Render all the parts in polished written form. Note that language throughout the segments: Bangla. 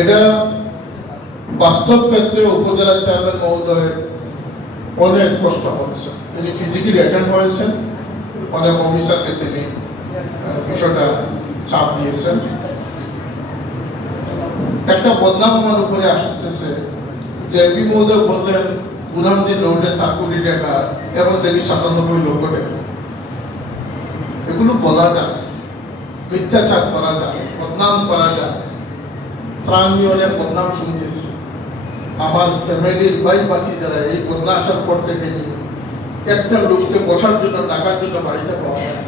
এটা বাস্তব ক্ষেত্রে উপজেলা চেয়ারম্যান মহোদয় অনেক কষ্ট করেছেন। তিনি ফিজিক্যালি অ্যাটেন্ড করেছেন, অনেক অফিসারকে তিনি বিষয়টা চাপ দিয়েছেন। একটা বদনাম আমার উপরে আসতেছে যে এমপি মহোদয় বললেন বুরহানুদ্দিন রোডে 4 কোটি টাকা এবং দেখি 97 লক্ষ টাকা। এগুলো বলা যায়, মিথ্যাচার করা যায়, বদনাম করা যায়। ত্রাণ নিয়ে অনেক বদনাম শুনতেছি। আমার ফ্যামিলির ভাই বাকি যারা এই বন্যা আসার পর থেকে নিয়ে একটা লোককে বসার জন্য টাকার জন্য বাড়িতে পাওয়া যায়।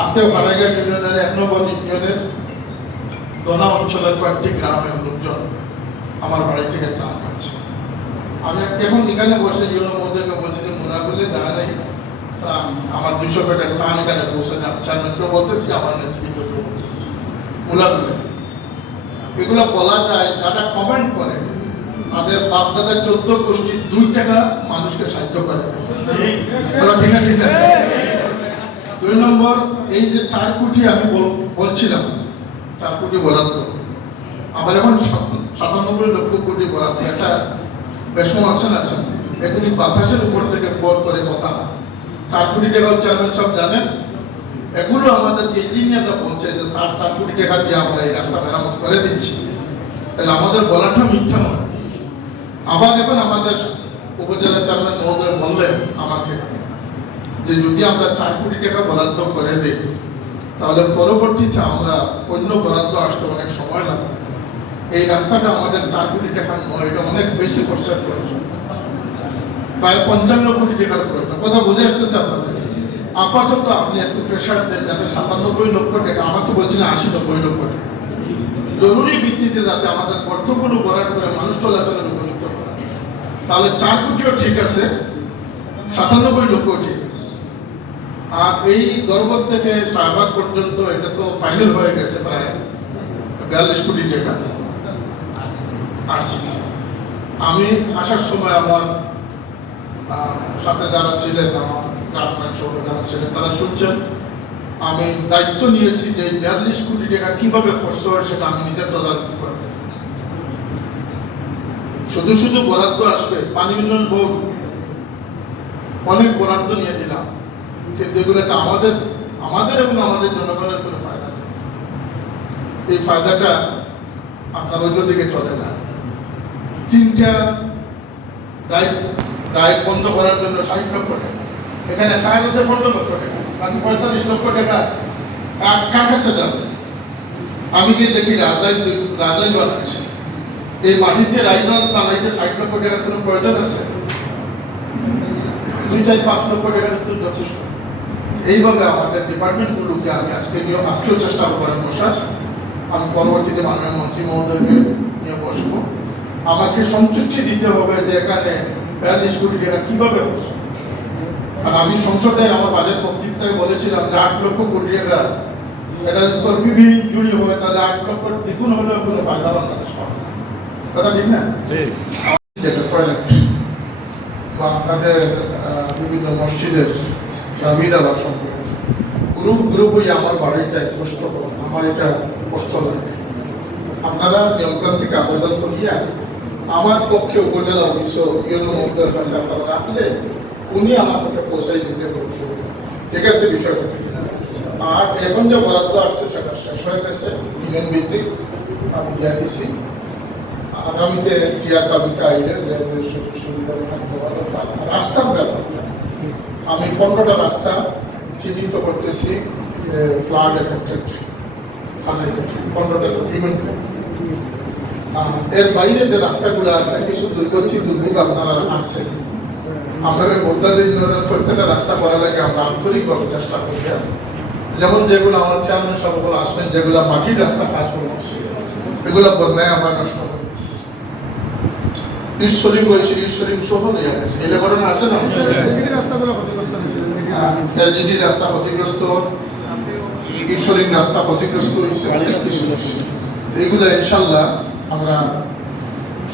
আজকেও কারাগার ইউনিয়নের 1 নম্বর ইউনিয়নের দোনা অঞ্চলের কয়েকটি গ্রামের লোকজন আমার বাড়ি থেকে ত্রাণ পাচ্ছে। আমি এখন এখানে বসে ইউনো মহোদয়কে বলছি যে মোদাগুলি দাঁড়া নেই, আমার 200 পেটের ত্রাণ এখানে পৌঁছে যাচ্ছে। চেয়ারম্যানকে বলতেছি, আমার নেতৃত্বকে বলতেছি মোদাগুলি। এগুলো বলা যায়, যারা কমেন্ট করে তাদের বাপ দাদার 14 গোষ্ঠীর 2 টাকা মানুষকে সাহায্য করে। ঠিক আছে। 2 নম্বর, এই যে 4 কোটি আমি বলছিলাম, 4 কোটি বরাদ্দ, আবার এখন 97 লক্ষ কোটি বরাদ্দ। একটা বেশম আছেন এগুলি বাতাসের উপর থেকে পর করে কথা না। 4 কোটি টাকা চেয়ারম্যান সব জানেন। এগুলো আমাদের ইঞ্জিনিয়াররা বলছে যে 4 কোটি টাকা দিয়ে আমরা এই রাস্তা মেরামত করে দিচ্ছি, তাহলে আমাদের বলাটা মিথ্যা নয়। আবার এখন আমাদের উপজেলা চেয়ারম্যান মহোদয় বললেন আমাকে যে যদি আমরা 4 কোটি টাকা বরাদ্দ করে দিই তাহলে পরবর্তীতে আমরা অন্য বরাদ্দ আসতে অনেক সময় লাগবে। এই রাস্তাটা আমাদের 4 কোটি টাকা নয়, এটা অনেক বেশি খরচার প্রয়োজন, প্রায় 55 কোটি টাকার প্রয়োজন। কথা বুঝে আসতেছে আপনাদের? আপাতত আপনি একটু প্রেশার দেন যাতে 97 লক্ষ টাকা, আমাকে বলছিলেন 80-90 লক্ষ টাকা জরুরি ভিত্তিতে যাতে আমাদের পথগুলো বরাদ্দ করে মানুষ চলাচলের উপযুক্ত করা। তাহলে 4 কোটিও ঠিক আছে, 97 লক্ষ ঠিক আছে। আর এই দরগজ থেকে শাহবাগ পর্যন্ত এটা তো ফাইনাল হয়ে গেছে, প্রায় 42 কোটি টাকা আসছে। আমি আসার সময় আমার সাথে যারা ছিলেন, আমার গার্মেন্ট সহ যারা ছিলেন, তারা শুনছেন আমি দায়িত্ব নিয়েছি যে 42 কোটি টাকা কিভাবে খরচ হয় সেটা আমি নিজের তদারকি করব। শুধু শুধু বরাদ্দ আসবে, পানি উন্নয়ন বোর্ড অনেক বরাদ্দ নিয়ে দিলাম, কিন্তু এগুলোতে আমাদের এবং আমাদের জনগণের কোনো ফায়দা নেই। এই ফায়দাটা আপনার অন্যদিকে চলে না। 3টা ডায়েট বন্ধ করার জন্য 60 লক্ষ টাকা, এখানে খায় আছে 15 লক্ষ টাকা, বাকি 45 লক্ষ টাকা কার কাছে যাবে? আমি কি দেখি রাজাই বানাচ্ছে, এই মাটিতে রাইজাল বানাইতে 60 লক্ষ টাকার কোনো প্রয়োজন আছে? 2-4-5 লক্ষ টাকার তো যথেষ্ট। এইভাবে আমাদের ডিপার্টমেন্টগুলোকে আমি আজকেও চেষ্টা করেন বসার। আমি পরবর্তীতে মাননীয় মন্ত্রী মহোদয়কে নিয়ে বসবো। আমাকে সন্তুষ্টি দিতে হবে যে এখানে 42 কোটি টাকা কিভাবে বসবো। আর আমি সংসদে আমার বাজেট বক্তৃতায় বলেছিলাম যে 8 লক্ষ কোটি টাকা এটা তরবিবি জুড়ি হবে, তাহলে 8 লক্ষ দ্বিগুণ হলেও কোনো ফায়দা বাংলাদেশ পাবে। কথা ঠিক না? যেটা টয়লেট বা আপনাদের বিভিন্ন মসজিদের দাবি দেওয়ার সম্পর্কে গ্রুপ হয়ে আমার বাড়ির চাই কষ্ট, আমার এটা কষ্ট লাগে। আপনারা নিয়ন্ত্রণকে আবেদন করিয়া আমার পক্ষে উপজেলা অফিস ইউনো মহোদয়ের কাছে আপনারা রাখলে উনি আমার কাছে পৌঁছাই দিতে পারছেন। ঠিক আছে বিষয়টা। আর এখন যে বরাদ্দ আসছে সেটা শেষ হয়ে গেছে, ইউনিয়ন ভিত্তিক আমি দিয়ে দিচ্ছি। আগামীতে টিয়ার তালিকা আইলে যে সুবিধা রাস্তার ব্যাপারটা আমি 15টা রাস্তা চিহ্নিত করতেছি যে ফ্লাড এফেক্টেড, 15টা এর বাইরে যে রাস্তাগুলো আছে কিছু দুর্ভোগ আপনারা আসছেন। আপনাদের বোদ্ধাদের প্রত্যেকটা রাস্তা করা লাগে আমরা আন্তরিকভাবে চেষ্টা করি। যেমন যেগুলো আমার চেয়ারম্যান সবগুলো আসবেন, যেগুলো মাটির রাস্তা কাজ করছে এগুলো বদলায় আমরা নষ্ট করি। ঈশ্বরী বলছি, ঈশ্বরী শহর এটা ঘটনা আছে না, এলজিডি রাস্তা ক্ষতিগ্রস্ত, ঈশ্বরী রাস্তা ক্ষতিগ্রস্ত হয়েছে, অনেক কিছু। এইগুলো ইনশাল্লাহ আমরা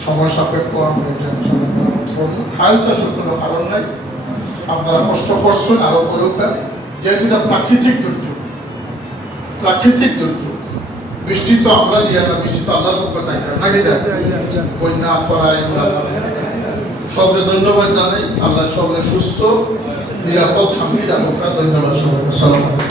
সময় সাপেক্ষ হায়তা কোনো কারণ নাই। আপনারা কষ্ট করছেন, আরো করুক, যেহেতু প্রাকৃতিক দুর্যোগ বৃষ্টি তো আমরা দিয়া না, বৃষ্টি তো আল্লাহর পক্ষ থাকে নাকি দেয় বন্যা খরা এগুলা। সবরে ধন্যবাদ জানাই। আল্লাহ সবরে সুস্থ নিরাপদ শান্তি রাখুক। ধন্যবাদ সবাই। আসসালামু আলাইকুম।